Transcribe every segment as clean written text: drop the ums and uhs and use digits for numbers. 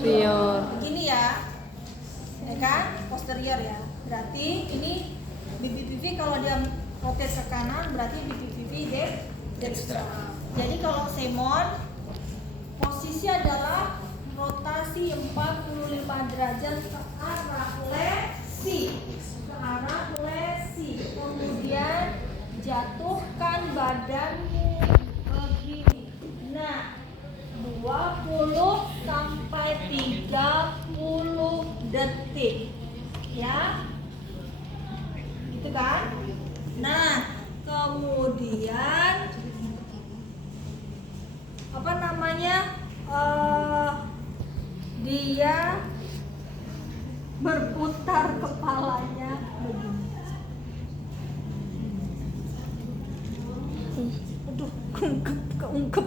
Posterior. Begini ya kan, posterior ya. Berarti ini pipi pipi kalau dia rotate ke kanan berarti pipi pipi dextra. Jadi kalau Simon posisi adalah rotasi 45 derajat ke arah lesi. Kemudian jatuhkan badanmu begini. Nah, 20 sampai 30 detik. Ya. Gitu kan? Nah, kemudian apa namanya? Dia berputar kepalanya begini. Aduh, keungkep.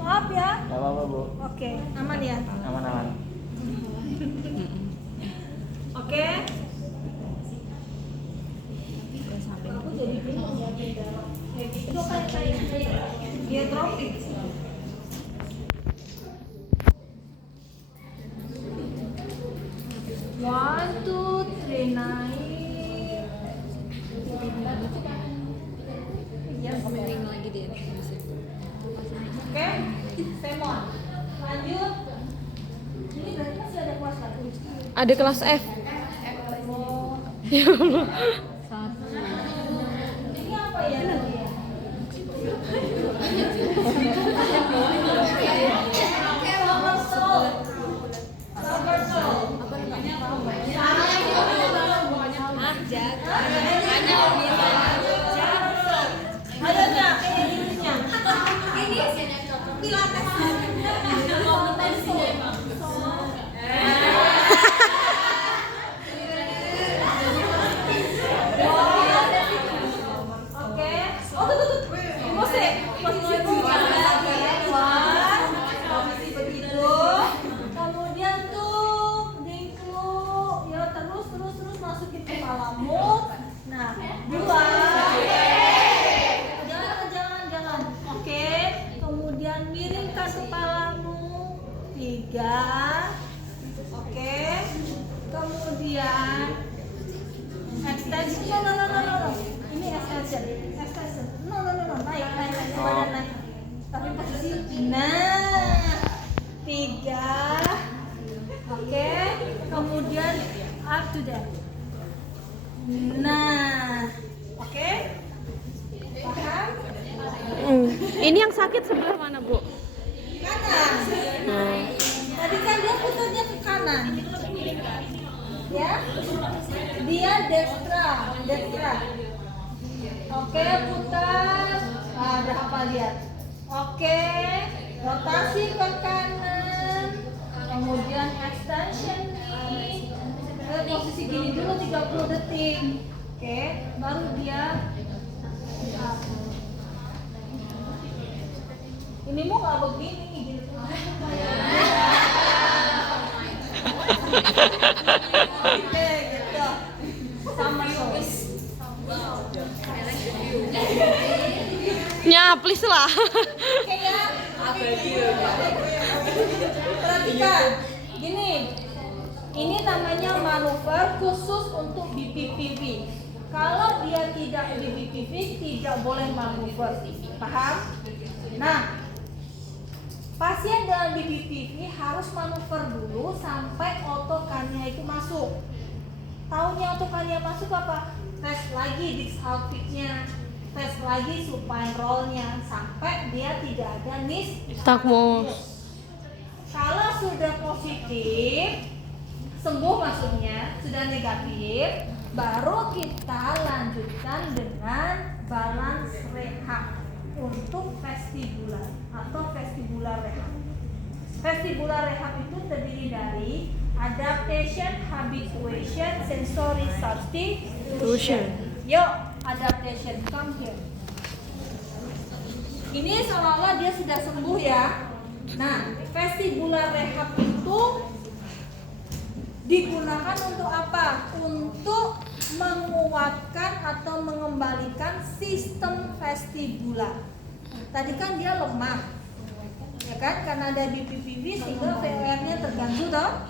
Maaf ya. Gak apa-apa, Bu. Oke, aman ya? Aman-aman. Oke. Aku jadi bingung ya itu kayak geotropik. One, two, three, naik. Ya, Mending lagi deh. oke, Simon. Lanjut. Ini berarti masih ada kelas lagi. Ada kelas F. Oh. Ya Allah. Ini apa ya? Extension, no. Ini extension. No. Naik badan naik. Tapi posisi. Nah, 3. Oke. Kemudian up to that. Nah, oke. Paham? Ini yang sakit sebelah mana, Bu? Kanan. Tadi kan dia putarnya ke kanan. Ya, dia dextra. Oke, putar. Ada apa lihat? Oke, rotasi ke kanan. Kemudian extension nih. Posisi gini dulu 30 detik. Oke, baru dia. Ini mau nggak begini gitu. Oke, gitu. Sama guys. Ya, please lah. Oke ya. Perhatikan. Gini. Ini namanya manuver khusus untuk BPPV. Kalau dia tidak di BPPV, tidak boleh manuver. Paham? Nah, pasien dalam BPPV harus manuver dulu sampai otokarnia itu masuk. Taunya otokarnia masuk apa? Tes lagi disc outfitnya, tes lagi supine rollnya sampai dia tidak ada Takmus. Kalau sudah positif, sembuh maksudnya, sudah negatif, baru kita lanjutkan dengan balance rehab untuk vestibular atau vestibular rehab. Vestibular rehab itu terdiri dari adaptation, habituation, sensory substitution. Yuk, adaptation, come here. Ini seolah-olah dia sudah sembuh ya. Nah, vestibular rehab itu digunakan untuk apa? Untuk menguatkan atau mengembalikan sistem vestibular. Tadi kan dia lemah, ya kan? Karena ada BPPV sehingga VOR-nya terganggu toh,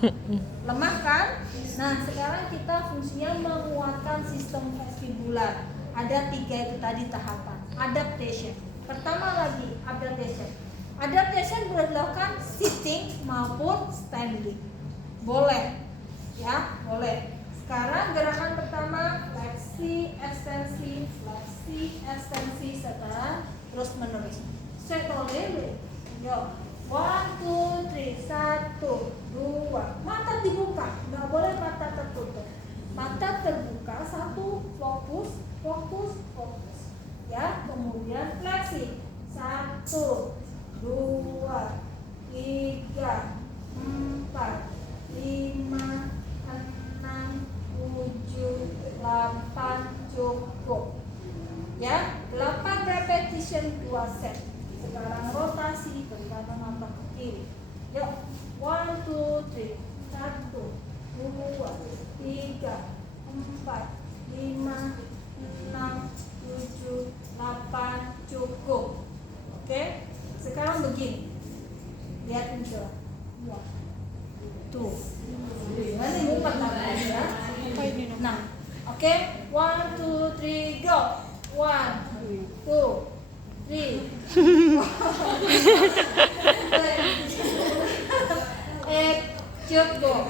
lemah kan? Nah sekarang kita fungsinya menguatkan sistem vestibular. Ada 3 itu tadi tahapan. Adaptation. Pertama lagi adaptation. Adaptation boleh dilakukan sitting maupun standing. Boleh, ya boleh. Sekarang gerakan pertama fleksi, ekstensi, sekarang terus menerus. Setolele. Yo, 1, 2, 3, 1, 2. Mata dibuka, nggak boleh mata tertutup. Mata terbuka, 1, fokus. Ya, kemudian fleksi. 1, 2, 3, 4, 5, 6, 7, 8, cukup. Ya, 8 repetition 2 set. Sekarang rotasi ke kanan atau ke kiri. Yuk, 1, 2, 3, 1, 2, 3, 4, 5, 6, 7, 8, cukup. Oke, sekarang begini. Lihatin coba. Tuh. Ini ngumpet namanya ya. Nah, oke. 1, 2, 3, go. 1, 2, 3. Cukup.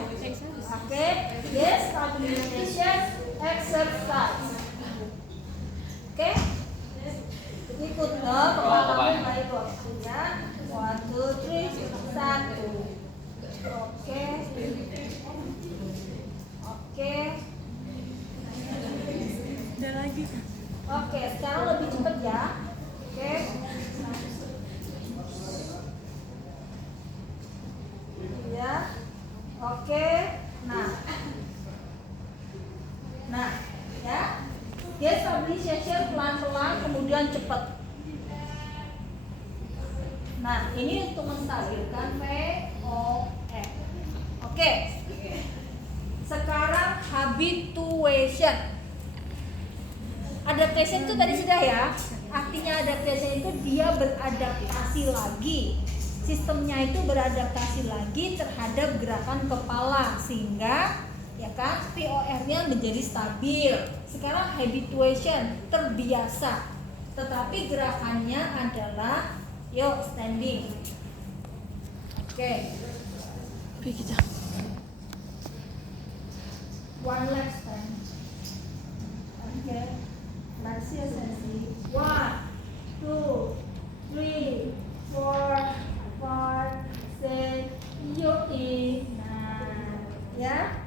Oke. Yes, stabilization exercise. Oke. Ikut kepalamu baik waktunya. 1, 2, 3, 1. Oke. Ada lagi. Oke, sekarang lebih cepat ya. Oke. Ya. Oke. Nah, ya. Dia stabilization pelan-pelan kemudian cepat. Nah, ini untuk menstabilkan VOR. Oke. Sekarang habituation. Adaptation itu tadi sudah ya. Artinya adaptation itu dia beradaptasi lagi. Sistemnya itu beradaptasi lagi terhadap gerakan kepala sehingga ya kan VOR-nya menjadi stabil. Sekarang habituation, terbiasa. Tetapi gerakannya adalah standing. Oke. Kita. One leg stand. Oke. Fleksi ekstensi. 1, 2, 3, 4, 5, 6, yoi. Nah, ya.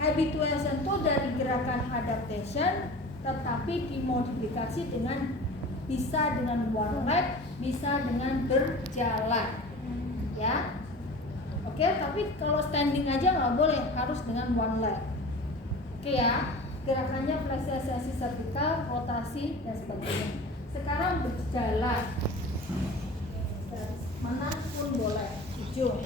Habituation itu dari gerakan adaptation, tetapi dimodifikasi dengan bisa dengan one leg, bisa dengan berjalan. Ya. Oke, tapi kalau standing aja nggak boleh, harus dengan one leg. Oke ya. Gerakannya fleksi ekstensi servikal, rotasi dan sebagainya. Sekarang berjalan. Mana pun boleh. Ujung.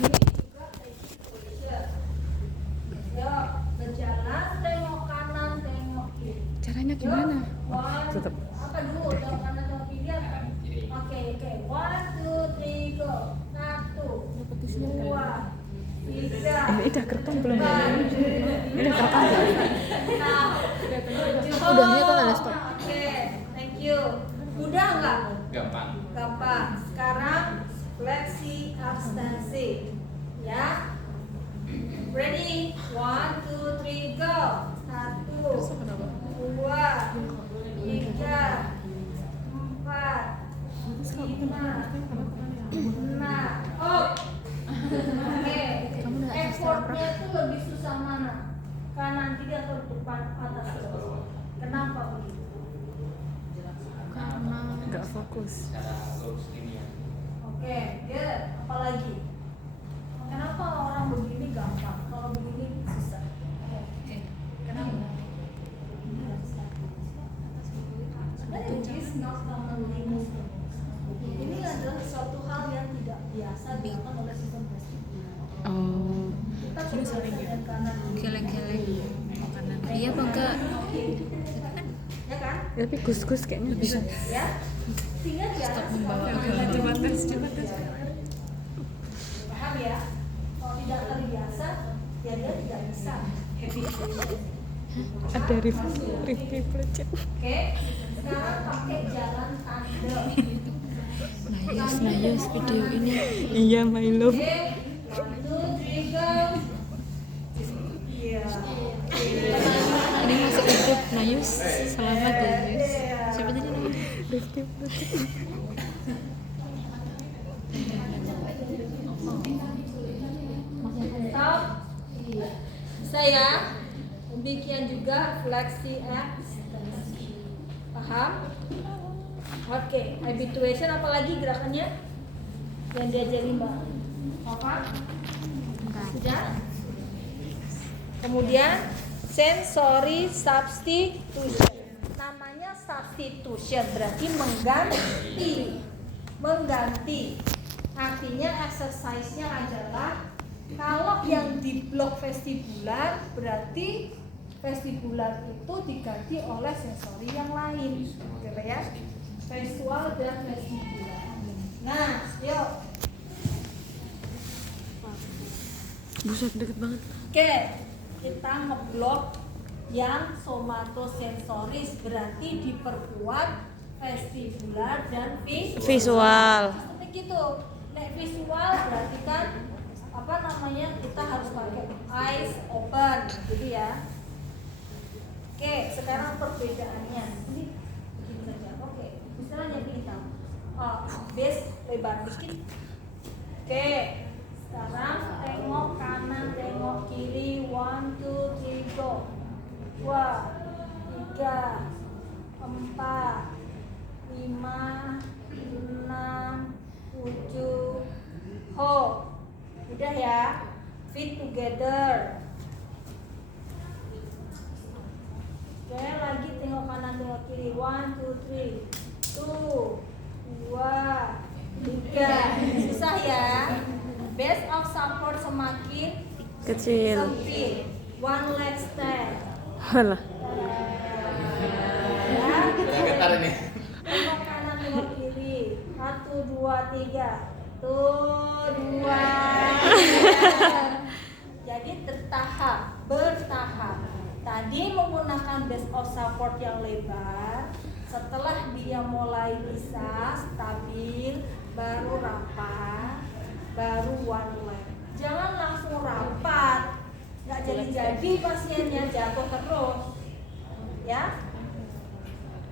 Ini juga position. Yuk, berjalan, tengok kanan, tengok kiri. Caranya gimana? Tetap. Apa dulu? Tengok kanan, tengok kiri apa? Oke. 1, 2, 3, go. 1, 2, 3. Ini udah kerekam belum ya? Ini udah kerekam belum? Udah kan ada stop. Oke, thank you. Udah nggak? Gampang. Sekarang fleksi ekstensi. Ya. Ready? 1, 2, 3, go. 1, 2, 3, 4, 5, 6. Oh. Oke. Effortnya itu lebih susah mana? Kanan kiri atau depan atas terus? Kenapa begitu? Karena nggak fokus. Cara lurus linear. Oke, good. Apalagi? Kenapa orang begini gampang? Kalau begini susah? Oke. Kenapa? Ini adalah suatu hal yang tidak biasa dilakukan oleh sistem vestibular. Oh. Kita terbiasa dan kanan. Keleng-keleng. Iya apa enggak? Ya kan? Tapi gus-gus kayaknya bisa. Ya. Ingat ya. Coba tes. Paham ya? Kalau tidak terbiasa, ya dia tidak bisa habituation. Ada review plecet. Oke, sekarang pakai jalan tandem. Nayus video ini. Iya, my love. Oke, 1, 2, 3, go. Iya. Ini masuk YouTube Nayus. Selamat ya, Nayus. Siapa tadi namanya? Review plecet. Stop. Bisa ya? Demikian juga fleksi extensi. Paham? Oke, habituation apalagi gerakannya yang diajarin Mbak Nova? Sudah? Kemudian sensory substitution. Namanya substitution berarti mengganti. Artinya exercise-nya adalah kalau yang di blok vestibular berarti vestibular itu diganti oleh sensori yang lain, gitu ya. Visual dan vestibular. Nah, yuk. Buset, deket banget. Oke, kita ngeblok yang somatosensoris berarti diperkuat vestibular dan Visual. Seperti gitu. Nek visual berarti kan apa namanya, kita harus pakai eyes open gitu ya. Oke, sekarang perbedaannya ini begini saja. Oke, misalnya kita base lebar dikit. Oke, sekarang tengok kanan, tengok kiri, 1, 2, 3, go. 2, 3, 4, 5, 6, 7, hold. Udah ya, feet together. Oke, lagi tengok kanan, tengok kiri. 1, 2, 3. 2, 3. Susah ya. Base of support semakin Kecil. sempit. One leg stand. Halah. Ya. Getar ini. Tengok kanan, tengok kiri. 1, 2, 3. Tuh, 2. Jadi bertahap. Tadi menggunakan base of support yang lebar. Setelah dia mulai bisa stabil, baru rapat, baru one leg. Jangan langsung rapat, nggak jadi pasiennya jatuh terus. Ya,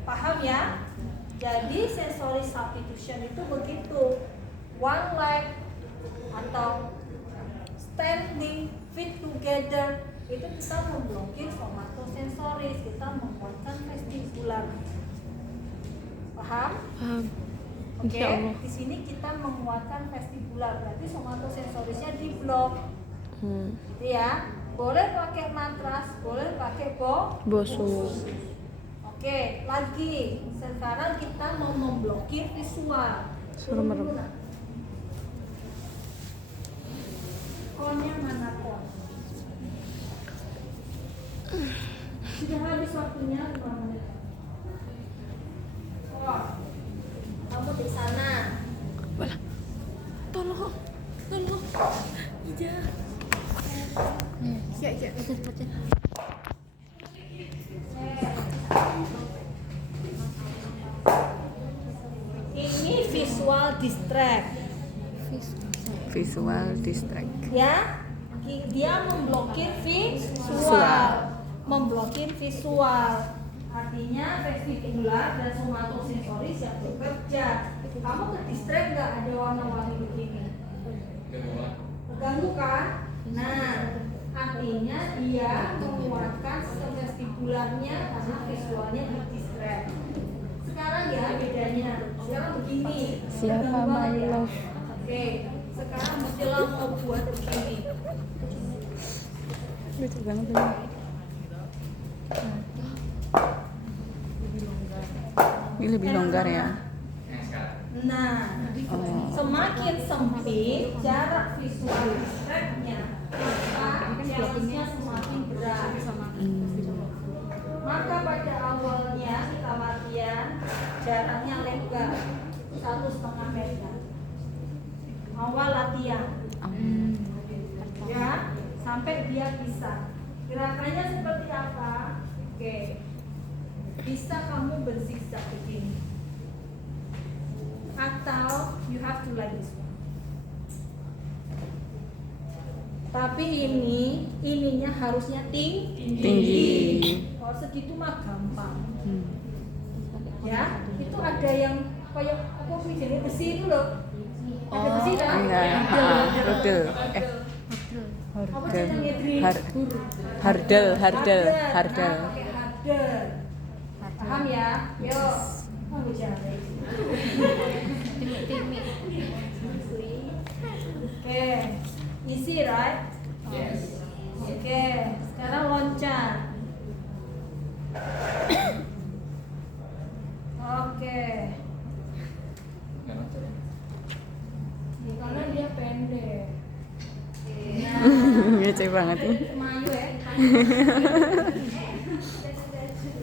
paham ya? Jadi sensory substitution itu begitu. One leg atau standing feet together itu kita memblokir somatosensoris, kita menguatkan vestibular. Paham? Paham. Oke, Insya Allah. di sini kita menguatkan vestibular, berarti somatosensorisnya di blok. Gitu ya. Boleh pakai matras, boleh pakai Bosu. Oke, lagi. Sekarang kita mau memblokir visual. Suruh merem. Konnya mana kon? Sudah habis waktunya 5 menit. Oh, kamu di sana. Walah. Tolong. Iya. Ya. Ini visual distract. Visual distract. Ya, dia memblokir visual. Artinya vestibular dan somatosensoris yang bekerja. Kamu ke distract nggak ada warna-warni begini? Terganggu kan? Nah, artinya dia menguatkan vestibularnya karena visualnya di distract. Sekarang ya bedanya. Sekarang begini. Siapa Terganggu my ya? love? Oke, sekarang menjelang mau buat begini. Lucu banget ini. Ini lebih longgar ya. Nah, semakin sempit jarak visual distract-nya, maka challenge-nya semakin berat. Maka pada awalnya kita latihan jaraknya lebar 1,5 meter. Awal latihan ya, sampai dia bisa. Gerakannya seperti apa? Oke, bisa kamu berzigzag begini, atau you have to like this one. Tapi ininya harusnya tinggi. Kalau segitu mah gampang. Ya, itu ada yang kayak apa jenis besi itu loh. Ada besi kan? Hurdle. Apa sih namanya? Hurdle. Nah, pakai hurdle. Paham ya? Yuk. Oh, bicara. Timik-timik. Oke. Easy, right? Yes. Oke, sekarang loncat. Oke. Nih, karena dia pendek. Nah, Ngece banget nih. Mayu ya.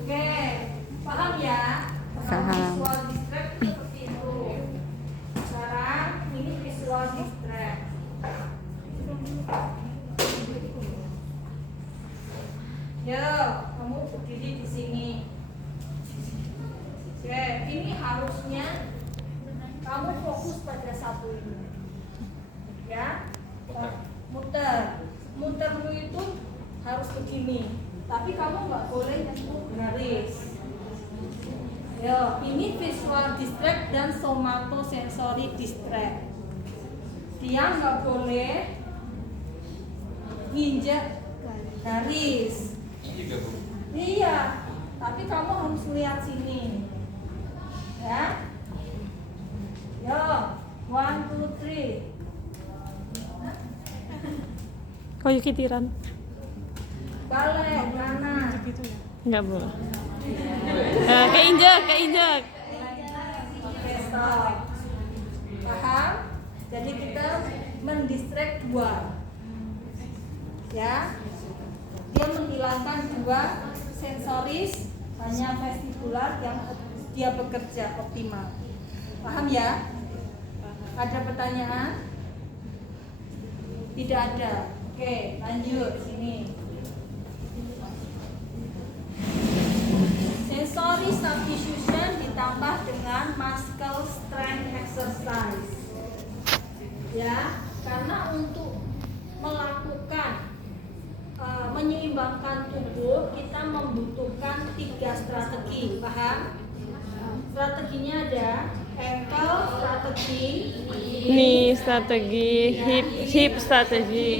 Oke, paham ya? Paham. Visual distract seperti itu. Sekarang ini visual distract. Yo, kamu berdiri di sini. Oke, ini harusnya kamu fokus pada satu ini. Ya, mutermu itu harus begini. Tapi kamu nggak boleh nyentuh garis. Yo, ini visual distract dan somatosensory distract. Dia nggak boleh nginjak garis. Juga Bu. Iya, tapi kamu harus lihat sini. Ya. Yo, 1, 2, 3. Kayu kitiran. Balik kanan. Enggak boleh. Keinjak. Oke, stop. Paham? Jadi kita mendistract dua. Ya. Dia menghilangkan dua sensoris, hanya vestibular yang dia bekerja optimal. Paham ya? Ada pertanyaan? Tidak ada. Oke, lanjut sini. Sensory substitution ditambah dengan muscle strength exercise. Ya, karena untuk melakukan menyeimbangkan tubuh kita membutuhkan 3 strategi, paham? Strateginya ada ankle strategi, Knee strategi, hip strategi.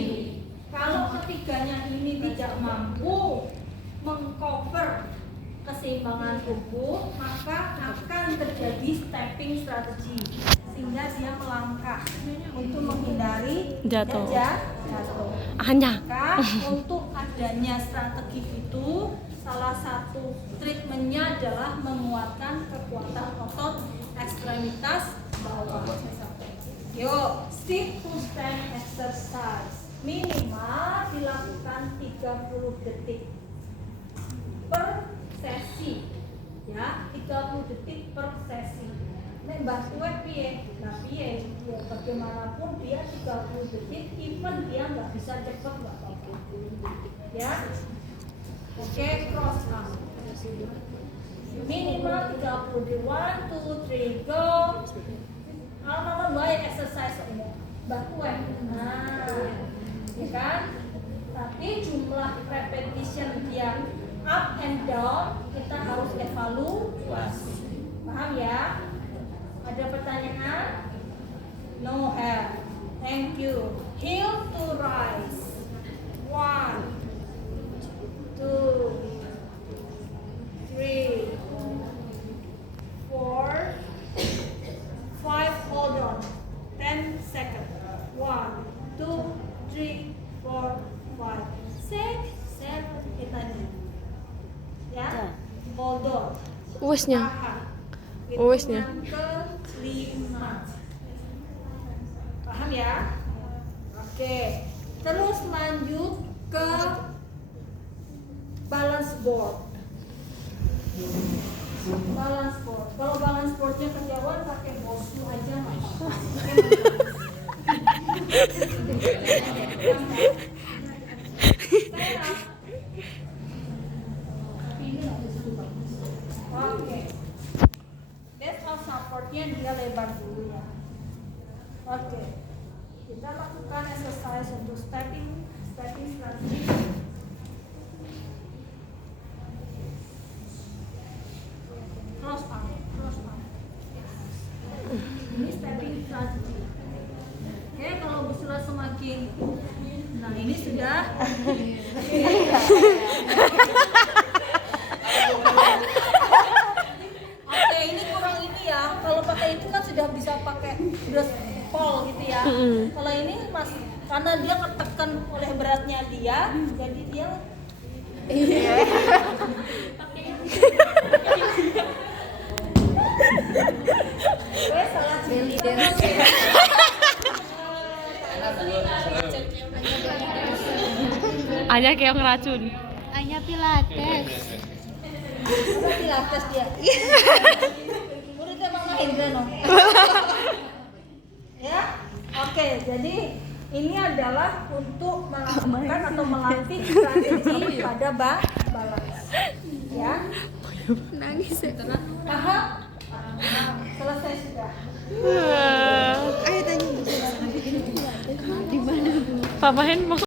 Kalau ketiganya ini tidak mampu mengcover keseimbangan tubuh, maka akan terjadi stepping strategi sehingga dia melangkah untuk menghindari Jatuh. jatuh. Hanya. Maka untuk adanya strategi itu salah satu treatmentnya adalah menguatkan kekuatan otot ekstremitas bawah. Yuk, stick to stand exercise minimal dilakukan 30 detik per sesi, ya, 30 detik per sesi. Nek mbak tuwek piye? Nah piye? Ya bagaimanapun dia 30 detik, even dia nggak bisa cepet nggak apa-apa. Ya, oke, cross arm. Minimal 30 detik. 1, 2, 3, go. Alhamdulillah baik exercise ini. Mbak tuwek. Nah, ya kan? Tapi jumlah repetition dia up and down kita harus evaluasi. Paham ya? Ada pertanyaan? No have. Thank you. Heel to rise. 1, 2, 3, 4, 5. Hold on. 10 seconds. 1, 2, 3, 4, 5, 6, 7, 8, 9. Ya, hold on. Uwesnya. Tahan. Uwesnya. Hitungan ke-5. Paham ya? Oke. Terus lanjut ke balance board. Balance Oke. That's all supportnya dia lebar dulu ya. Oke. Kita lakukan exercise untuk stepping strategy. Cross arm. Ini stepping strategy. Oke, kalau sudah semakin, nah ini sudah. Oke, ini kurang ini ya. Kalau pakai itu kan sudah bisa pakai brush pole gitu ya. Kalau ini masih karena dia ketekan oleh beratnya dia, jadi dia. Oke, salah Belly dance. Anya kayak ngeracun. Anya pilates. Udah pilates dia. Muridnya Mama Hendra no. Ya, oke. Jadi ini adalah untuk melakukan atau melatih strategi pada balance. Ya, Nangis ya. paham? Selesai sudah. Ayo tanya di mana, Bu? Papa Hen mau